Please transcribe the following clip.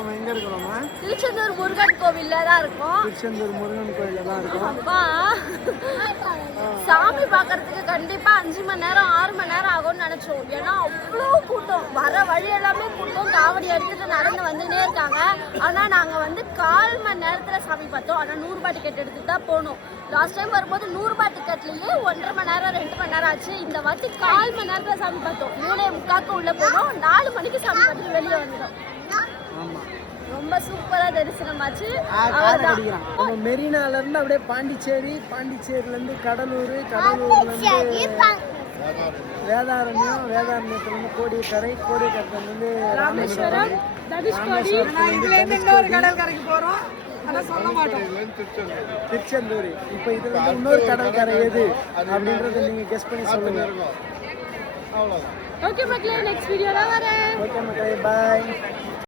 நம்ம எங்க இருக்கிறோமா? திருச்செந்தூர் முருகன் கோவில்ல தான் இருக்கோம். திருச்செந்தூர் முருகன் கோயில்ல தான் இருக்கோம். அப்பா சாமி பார்க்கறதுக்கு கண்டிப்பா 5 மணி நேரம் 6 மணி நேரம் ஆகும்னு நினைச்சோம். ஏன்னா அவ்வளோ கூட்டம், வர வழி எல்லாமே கூட்டம், காவடி எடுத்துட்டு நடந்து வந்துட்டே இருக்காங்க. ஆனா நாங்க வந்து 1/4 மணி நேரத்துல சாமி பார்த்தோம். ஆனா 100 ரூபாய் டிக்கெட் எடுத்துட்டு தான் போனோம். லாஸ்ட் டைம் வரும்போது 100 ரூபாய் டிக்கெட்லயே 1.5 மணி நேரம் 2 மணி நேரம் ஆச்சு. இந்த வாட்டி 1/4 மணி நேரத்துல சாமி பார்த்தோம். 3:45 உள்ள போனோம், 4 மணிக்கு சாமி பார்த்துட்டு வெளியே வந்துட்டோம். ரொம்ப சூப்பரா தரிசனமாச்சு. நம்ம மெரினால இருந்து அப்படியே பாண்டிச்சேரியில இருந்து கடலூர்ல இருந்து வேதாரண்யம், வேதாரண்யத்துல இருந்து கோடியக்கரைல இருந்து ராமேஸ்வரம், தனுஷ்கோடி, இன்னொரு கடற்கரைக்கு போறோம். திருச்செந்தூர். இப்ப இதுல வந்து இன்னொரு கடற்கரை எது அப்படின்றத நீங்க கெஸ் பண்ணி சொல்லுங்க. ஓகே மக்களே, நெக்ஸ்ட் வீடியோல வரேன். ஓகே மக்களே, பாய்.